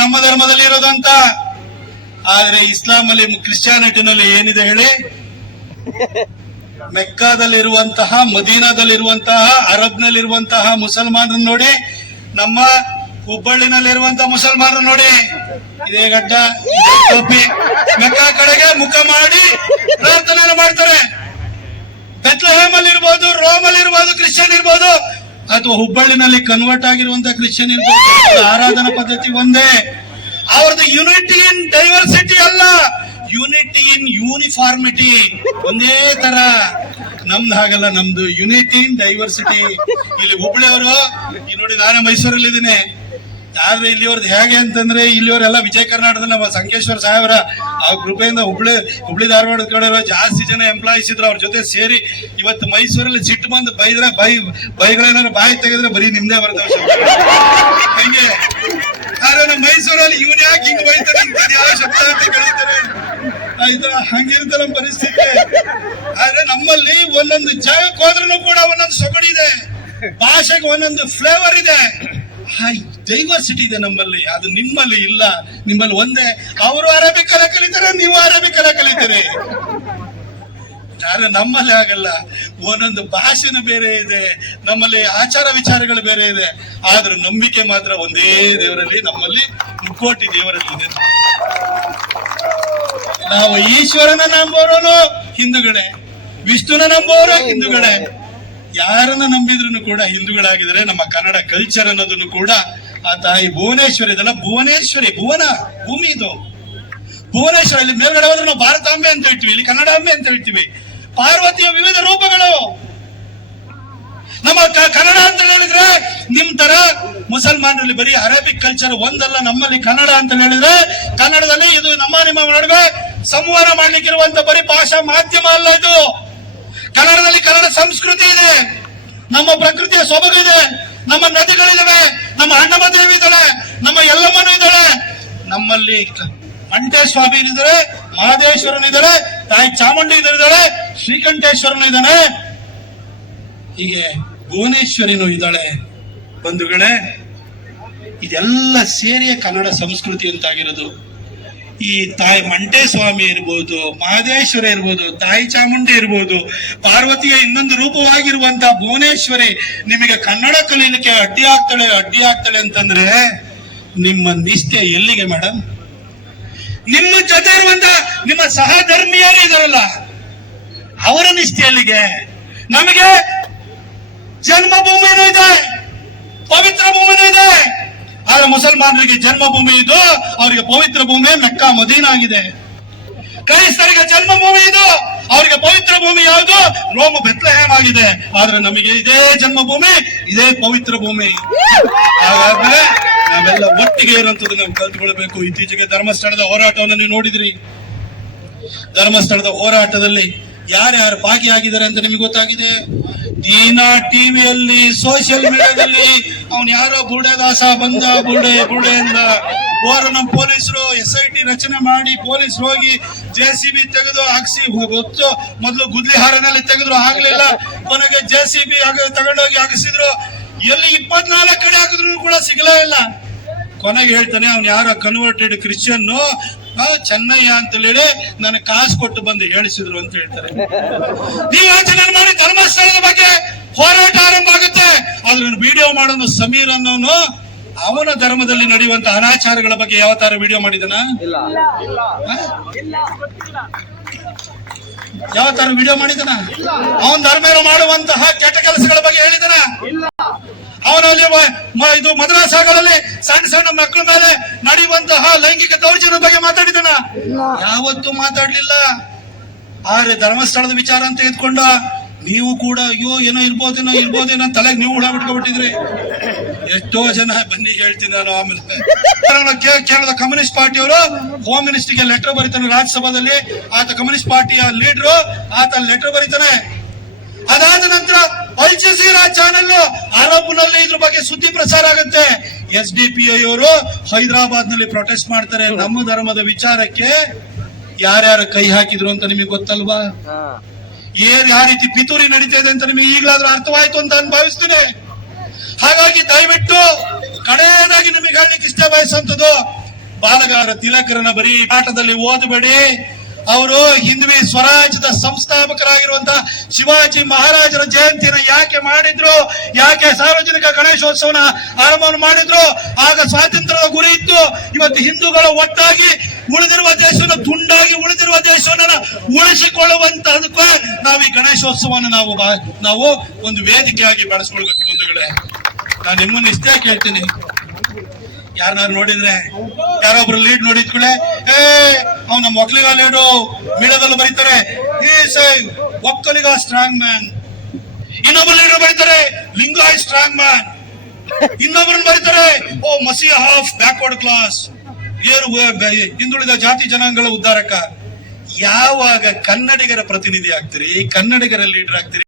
ನಮ್ಮ ಧರ್ಮದಲ್ಲಿ ಇರೋದು ಅಂತ ಆದ್ರೆ ಇಸ್ಲಾಂ ಅಲ್ಲಿ ಕ್ರಿಶ್ಚಿಯಾನಿಟಿನಲ್ಲಿ ಏನಿದೆ ಹೇಳಿ? ಮೆಕ್ಕಾದಲ್ಲಿರುವಂತಹ, ಮದೀನಾದಲ್ಲಿರುವಂತಹ, ಅರಬ್ನಲ್ಲಿರುವಂತಹ ಮುಸಲ್ಮಾನರನ್ನು ನೋಡಿ, ನಮ್ಮ ಹುಬ್ಬಳ್ಳಿನಲ್ಲಿರುವಂತಹ ಮುಸಲ್ಮಾನರು ನೋಡಿ. ಇದೇ ಗಡ್ಡ ಟೋಪಿ. ಮೆಕ್ಕಾ ಕಡೆಗೆ ಮುಖ ಮಾಡಿ ಪ್ರಾರ್ಥನೆ ಮಾಡ್ತಾರೆ. ಬೆತ್ಲಹೇಮ್ ಅಲ್ಲಿ ಇರ್ಬೋದು ರೋಮ್ ಅಲ್ಲಿ ಇರ್ಬೋದು ಕ್ರಿಶ್ಚಿಯನ್ ಇರ್ಬೋದು ಅಥವಾ ಹುಬ್ಬಳ್ಳಿನಲ್ಲಿ ಕನ್ವರ್ಟ್ ಆಗಿರುವಂತ ಕ್ರಿಶ್ಚಿಯನ್ ಆರಾಧನಾ ಪದ್ಧತಿ ಒಂದೇ. ಅವ್ರದ್ದು ಯುನಿಟಿ ಇನ್ ಡೈವರ್ಸಿಟಿ ಅಲ್ಲ. ಯುನಿಟಿ ಇನ್ ಯೂನಿಫಾರ್ಮಿಟಿ ಒಂದೇ ತರ. ನಮ್ದು ಹಾಗಲ್ಲ, ನಮ್ದು ಯುನಿಟಿ ಇನ್ ಡೈವರ್ಸಿಟಿ ಇಲ್ಲಿ ಹುಬ್ಬಳ್ಳಿ ಅವರು ನೋಡಿ ನಾನು ಮೈಸೂರಲ್ಲಿ ಇದ್ದೀನಿ ಆದ್ರೆ ಇಲ್ಲಿಯವ್ರದ್ದು ಹೇಗೆ ಅಂತಂದ್ರೆ ಇಲ್ಲಿಯವರೆಲ್ಲ ವಿಜಯ ಕರ್ನಾಟಕದ ನಮ್ಮ ಸಂಕೇಶ್ವರ ಸಾಹೇಬರ ಆ ಕೃಪೆಯಿಂದ ಹುಬ್ಳಿ ಹುಬ್ಳಿ ಧಾರವಾಡದ ಕಡೆ ಜಾಸ್ತಿ ಜನ ಎಂಪ್ಲಾಯೀಸ್ ಇದ್ರು, ಅವ್ರ ಜೊತೆ ಸೇರಿ ಇವತ್ತು ಮೈಸೂರಲ್ಲಿ ಸಿಟ್ಟು ಬಂದು ಬೈದ್ರೆ ಬೈ, ಬೈಗಳೇನಾದ್ರು ಬಾಯಿ ತೆಗೆದ್ರೆ ಬರೀ ನಿಮ್ದೇ ಬರ್ತವೆ ಹಿಂಗೆ? ಆದ್ರೆ ನಮ್ಮ ಮೈಸೂರಲ್ಲಿ ಇವನ್ ಯಾಕೆ ಹಿಂಗ್ ಬೈತಾರೆ ಯಾವ ಶಬ್ದ ಅಂತ ಕರೀತಾರೆ ಆಯ್ತಾ? ಹಂಗಿರುತ್ತೆ ನಮ್ಮ ಪರಿಸ್ಥಿತಿ. ಆದ್ರೆ ನಮ್ಮಲ್ಲಿ ಒಂದೊಂದು ಜಾಗಕ್ಕೆ ಹೋದ್ರೂ ಕೂಡ ಒಂದೊಂದು ಸೊಗಡಿದೆ. ಭಾಷೆಗೆ ಒಂದೊಂದು ಫ್ಲೇವರ್ ಇದೆ. ಡೈವರ್ಸಿಟಿ ಇದೆ ನಮ್ಮಲ್ಲಿ. ಅದು ನಿಮ್ಮಲ್ಲಿ ಇಲ್ಲ. ನಿಮ್ಮಲ್ಲಿ ಒಂದೇ, ಅವರು ಅರೇಬಿಕ್ ಕಲೆ ಕಲಿತಾರೆ, ನೀವು ಅರೇಬಿಕ್ ಕಲೆ ಕಲಿತೀರಿ. ಆದ್ರೆ ನಮ್ಮಲ್ಲಿ ಆಗಲ್ಲ. ಒಂದೊಂದು ಭಾಷೆನ ಬೇರೆ ಇದೆ. ನಮ್ಮಲ್ಲಿ ಆಚಾರ ವಿಚಾರಗಳು ಬೇರೆ ಇದೆ. ಆದ್ರೆ ನಂಬಿಕೆ ಮಾತ್ರ ಒಂದೇ ದೇವರಲ್ಲಿ, ನಮ್ಮಲ್ಲಿ ಮುಕ್ಕೋಟಿ ದೇವರಲ್ಲಿ ಇದೆ. ನಾವು ಈಶ್ವರನ ನಂಬೋರೋನು ಹಿಂದುಗಡೆ. ವಿಷ್ಣುನ ನಂಬೋರು ಹಿಂದುಗಡೆ. ಯಾರನ್ನ ನಂಬಿದ್ರು ಕೂಡ ಹಿಂದೂಗಳಾಗಿದ್ರೆ ನಮ್ಮ ಕನ್ನಡ ಕಲ್ಚರ್ ಅನ್ನೋದನ್ನು ಕೂಡ ಆ ತಾಯಿ ಭುವನೇಶ್ವರಿ ಇದೆಲ್ಲ. ಭುವನೇಶ್ವರಿ, ಭುವನ, ಭೂಮಿ ಇದು. ಭುವನೇಶ್ವರ, ಇಲ್ಲಿ ಮೇಲ್ಗಡೆ ಹೋದ್ರೆ ನಾವು ಭಾರತಾಂಬೆ ಅಂತ ಹೇಳ್ತೀವಿ, ಇಲ್ಲಿ ಕನ್ನಡಾಂಬೆ ಅಂತ ಹೇಳ್ತೀವಿ. ಪಾರ್ವತಿಯ ವಿವಿಧ ರೂಪಗಳು. ನಮ್ಮ ಕನ್ನಡ ಅಂತ ಹೇಳಿದ್ರೆ ನಿಮ್ ತರ ಮುಸಲ್ಮಾನರಲ್ಲಿ ಬರೀ ಅರೇಬಿಕ್ ಕಲ್ಚರ್ ಒಂದಲ್ಲ, ನಮ್ಮಲ್ಲಿ ಕನ್ನಡ ಅಂತ ಹೇಳಿದ್ರೆ ಕನ್ನಡದಲ್ಲಿ ಇದು ನಮ್ಮ, ನಿಮ್ಮ ನಡುವೆ ಸಂವಹನ ಮಾಡ್ಲಿಕ್ಕಿರುವಂತ ಬರೀ ಭಾಷಾ ಮಾಧ್ಯಮ ಅಲ್ಲ ಇದು. ಕನ್ನಡದಲ್ಲಿ ಕನ್ನಡ ಸಂಸ್ಕೃತಿ ಇದೆ. ನಮ್ಮ ಪ್ರಕೃತಿಯ ಸೊಬಗು ಇದೆ. ನಮ್ಮ ನದಿಗಳಿದಾವೆ. ನಮ್ಮ ಅಣ್ಣಮ್ಮ ದೇವಿ ಇದ್ದಾಳೆ ನಮ್ಮ ಎಲ್ಲಮ್ಮನೂ ಇದ್ದಾಳೆ ನಮ್ಮಲ್ಲಿ ಅಂಟೆ ಸ್ವಾಮಿ ಇದ್ದಾರೆ, ಮಹದೇಶ್ವರನ್ ಇದ್ದಾರೆ, ತಾಯಿ ಚಾಮುಂಡಿ ಇದ್ದಾರೆ, ಶ್ರೀಕಂಠೇಶ್ವರನು ಇದ್ದಾನೆ. ಹೀಗೆ ಭುವನೇಶ್ವರಿನೂ ಇದ್ದಾಳೆ. ಬಂಧುಗಳೇ, ಇದೆಲ್ಲ ಸೇರಿಯ ಕನ್ನಡ ಸಂಸ್ಕೃತಿ ಅಂತಾಗಿರೋದು. ಈ ತಾಯಿ ಮಂಟೆ ಸ್ವಾಮಿ ಇರ್ಬೋದು, ಮಹದೇಶ್ವರ ಇರ್ಬೋದು, ತಾಯಿ ಚಾಮುಂಡಿ ಇರ್ಬೋದು, ಪಾರ್ವತಿಯ ಇನ್ನೊಂದು ರೂಪವಾಗಿರುವಂತಹ ಭುವನೇಶ್ವರಿ ನಿಮಗೆ ಕನ್ನಡ ಕಲೀಲಿಕ್ಕೆ ಅಡ್ಡಿ ಆಗ್ತಾಳೆ ಅಡ್ಡಿ ಆಗ್ತಾಳೆ ಅಂತಂದ್ರೆ ನಿಮ್ಮ ನಿಷ್ಠೆ ಎಲ್ಲಿಗೆ ಮೇಡಮ್ ನಿಮ್ಮ ಜೊತೆ ಇರುವಂತ ನಿಮ್ಮ ಸಹಧರ್ಮೀಯರು ಇದಾರಲ್ಲ ಅವರ ನಿಷ್ಠೆ ಎಲ್ಲಿಗೆ? ನಮಗೆ ಜನ್ಮಭೂಮಿನೂ ಇದೆ, ಪವಿತ್ರ ಭೂಮಿನೂ ಇದೆ. ಆದ್ರೆ ಮುಸಲ್ಮಾನರಿಗೆ ಜನ್ಮಭೂಮಿ ಇದು, ಅವರಿಗೆ ಪವಿತ್ರ ಭೂಮಿ ಮೆಕ್ಕಾ, ಮದೀನ ಆಗಿದೆ. ಕ್ರೈಸ್ತರಿಗೆ ಜನ್ಮಭೂಮಿ ಇದು, ಅವರಿಗೆ ಪವಿತ್ರ ಭೂಮಿ ಯಾವುದು? ರೋಮ ಬೆತ್ಲಹೇಮ್ ಆಗಿದೆ ಆದ್ರೆ ನಮಗೆ ಇದೇ ಜನ್ಮಭೂಮಿ, ಇದೇ ಪವಿತ್ರ ಭೂಮಿ. ಹಾಗಾದ್ರೆ ನಾವೆಲ್ಲ ಒಟ್ಟಿಗೆ ಇರುವಂತದ್ದು ನಾವು ಕಲ್ತ್ಕೊಳ್ಬೇಕು. ಇತ್ತೀಚೆಗೆ ಧರ್ಮಸ್ಥಳದ ಹೋರಾಟವನ್ನು ನೀವು ನೋಡಿದ್ರಿ. ಧರ್ಮಸ್ಥಳದ ಹೋರಾಟದಲ್ಲಿ ಯಾರ್ಯಾರು ಭಾಗಿಯಾಗಿದ್ದಾರೆ ಅಂತ ನಿಮಗೆ ಗೊತ್ತಾಗಿದೆ? ದಿನ ಟಿವಿಯಲ್ಲಿ ಸೋಷಿಯಲ್ ಮೀಡಿಯಾದಲ್ಲಿ ಅವನ್ ಯಾರೋ ಬುಡೆದಾಸ ಬಂದ, ಬುಡೆ ಬುಡೆ ಅಂದ ಓರ ನಮ್ಮ ಪೊಲೀಸರು ಎಸ್ ಐ ಟಿ ರಚನೆ ಮಾಡಿ, ಪೊಲೀಸ್ ಹೋಗಿ ಜೆ ಸಿ ಬಿ ತೆಗೆದು ಹಾಕ್ಸಿ ಹೊತ್ತು ಮೊದಲು ಗುದ್ಲಿಹಾರನಲ್ಲಿ ತೆಗೆದ್ರು, ಆಗ್ಲಿಲ್ಲ. ಕೊನೆಗೆ ಜೆ ಸಿ ಬಿ ತಗೊಂಡೋಗಿ ಹಾಕಿಸಿದ್ರು. ಎಲ್ಲಿ ಇಪ್ಪತ್ನಾಲ್ಕು ಕಡೆ ಹಾಕಿದ್ರು ಕೂಡ ಸಿಗಲೇ ಇಲ್ಲ. ಕೊನೆಗೆ ಹೇಳ್ತಾನೆ, ಅವ್ನು ಯಾರೋ ಕನ್ವರ್ಟೆಡ್ ಕ್ರಿಶ್ಚಿಯನ್ ಚೆನ್ನಯ್ಯ ಅಂತ ಹೇಳಿ ನನಗೆ ಕಾಸು ಕೊಟ್ಟು ಬಂದು ಹೇಳಿಸಿದ್ರು ಅಂತ ಹೇಳ್ತಾರೆ. ನೀವು ಯೋಚನೆ ಮಾಡಿ ಧರ್ಮಸ್ಥಳದ ಬಗ್ಗೆ ಹೋರಾಟ ಆರಂಭ ಆಗುತ್ತೆ. ಆದ್ರೆ ವಿಡಿಯೋ ಮಾಡೋನು ಸಮೀರ್ ಅನ್ನೋನು ಅವನ ಧರ್ಮದಲ್ಲಿ ನಡೆಯುವಂತ ಅನಾಚಾರಗಳ ಬಗ್ಗೆ ಯಾವ ತರ ವಿಡಿಯೋ ಮಾಡಿದನ ಯಾವ ತರ ವಿಡಿಯೋ ಮಾಡಿದನ ಅವನ ಧರ್ಮ ಮಾಡುವಂತಹ ಕೆಟ್ಟ ಕೆಲಸಗಳ ಬಗ್ಗೆ ಹೇಳಿದನ ಅವನಲ್ಲಿ ಇದು ಮದ್ರಾಸಗಳಲ್ಲಿ ಸಣ್ಣ ಸಣ್ಣ ಮಕ್ಕಳ ಮೇಲೆ ನಡೆಯುವಂತಹ ಲೈಂಗಿಕ ದೌರ್ಜನ್ಯದ ಬಗ್ಗೆ ಮಾತಾಡಿದನ ಯಾವತ್ತೂ ಮಾತಾಡ್ಲಿಲ್ಲ. ಆದ್ರೆ ಧರ್ಮಸ್ಥಳದ ವಿಚಾರ ಅಂತ ಎತ್ಕೊಂಡ ನೀವು ಕೂಡ, ಅಯ್ಯೋ, ಏನೋ ಇರ್ಬೋದೇನೋ ಇರ್ಬೋದೇನೋ ತಲೆಗೆ ನೀವು ಹುಳ ಬಿಟ್ಕೊಬಿಟ್ಟಿದ್ರಿ ಎಷ್ಟೋ ಜನ ಬನ್ನಿ ಹೇಳ್ತೀನಿ ನಾನು ಆಮೇಲೆ. ಕೇರಳದ ಕಮ್ಯುನಿಸ್ಟ್ ಪಾರ್ಟಿಯವರು ಹೋಮ್ ಮಿನಿಸ್ಟರ್ಗೆ ಲೆಟರ್ ಬರೀತಾನೆ ರಾಜ್ಯಸಭಾದಲ್ಲಿ. ಆತ ಕಮ್ಯುನಿಸ್ಟ್ ಪಾರ್ಟಿಯ ಲೀಡರ್ ಆತ ಲೆಟರ್ ಬರೀತಾನೆ. ಅದಾದ ನಂತರ ಅಲ್ ರಾಜ್ ಚಾನೆಲ್ ಅರಬ್ನಲ್ಲಿ ಇದ್ರ ಬಗ್ಗೆ ಸುದ್ದಿ ಪ್ರಸಾರ ಆಗುತ್ತೆ. ಎಸ್ ಡಿ ಪಿ ಐ ಅವರು ಹೈದರಾಬಾದ್ನಲ್ಲಿ ಪ್ರೊಟೆಸ್ಟ್ ಮಾಡ್ತಾರೆ. ನಮ್ಮ ಧರ್ಮದ ವಿಚಾರಕ್ಕೆ ಯಾರ್ಯಾರು ಕೈ ಹಾಕಿದ್ರು ಅಂತ ನಿಮಗೆ ಗೊತ್ತಲ್ವಾ? ಏನ್ ಯಾವ ರೀತಿ ಪಿತೂರಿ ನಡೀತಾ ಇದೆ ಅಂತ ನಿಮಗೆ ಈಗಲಾದ್ರೂ ಅರ್ಥವಾಯ್ತು ಅಂತ ನಾನು ಹಾಗಾಗಿ ದಯವಿಟ್ಟು ಕಡೆಯದಾಗಿ ನಿಮಗೆ ಹೇಳಲಿಕ್ಕೆ ಇಷ್ಟ ಬಯಸುವಂತದ್ದು ಬಾಲಗಾರ ತಿಲಕರನ್ನ ಬರೀ ಪಾಠದಲ್ಲಿ ಓದಬೇಡಿ. ಅವರು ಹಿಂದ್ವಿ ಸ್ವರಾಜ್ಯದ ಸಂಸ್ಥಾಪಕರಾಗಿರುವಂತಹ ಶಿವಾಜಿ ಮಹಾರಾಜರ ಜಯಂತಿನ ಯಾಕೆ ಮಾಡಿದ್ರು? ಯಾಕೆ ಸಾರ್ವಜನಿಕ ಗಣೇಶೋತ್ಸವನ ಆರಂಭವನ್ನು ಮಾಡಿದ್ರು? ಆಗ ಸ್ವಾತಂತ್ರ್ಯದ ಗುರಿ ಇತ್ತು. ಇವತ್ತು ಹಿಂದೂಗಳು ಒಟ್ಟಾಗಿ ಉಳಿದಿರುವ ದೇಶವನ್ನು ತುಂಡಾಗಿ ಉಳಿದಿರುವ ದೇಶವನ್ನ ಉಳಿಸಿಕೊಳ್ಳುವಂತದಕ್ಕೆ ನಾವು ಈ ಗಣೇಶೋತ್ಸವವನ್ನು ನಾವು ನಾವು ಒಂದು ವೇದಿಕೆಯಾಗಿ ಬಳಸ್ಕೊಳ್ಬೇಕು ಬಂಧುಗಳೇ. ನಾನು ನಿಮ್ಮನ್ನ ಇಷ್ಟೇ ಕೇಳ್ತೀನಿ. ಯಾರನ್ನಾರು ನೋಡಿದ್ರೆ, ಯಾರೊಬ್ರು ಲೀಡ್ ನೋಡಿದ್ಕೂಳೆ ಏ, ಅವನ ಮಕ್ಳಿಗ ಲೀಡು ಮೀಡದಲ್ಲಿ ಬರೀತಾರೆ ಒಕ್ಕಲಿಗ ಸ್ಟ್ರಾಂಗ್ ಮ್ಯಾನ್ ಇನ್ನೊಬ್ಬರು ಲೀಡರ್ ಬರೀತಾರೆ ಲಿಂಗಾಯ್ ಸ್ಟ್ರಾಂಗ್ ಮ್ಯಾನ್ ಇನ್ನೊಬ್ಬರನ್ನ ಬರೀತಾರೆ, ಓ ಮಸಿ ಹಾಫ್ ಬ್ಯಾಕ್ವರ್ಡ್ ಕ್ಲಾಸ್ ಏನು ಹಿಂದುಳಿದ ಜಾತಿ ಜನಾಂಗಗಳ ಉದ್ಧಾರಕ್ಕ ಯಾವಾಗ ಕನ್ನಡಿಗರ ಪ್ರತಿನಿಧಿ ಆಗ್ತೀರಿ? ಕನ್ನಡಿಗರ ಲೀಡರ್ ಆಗ್ತೀರಿ?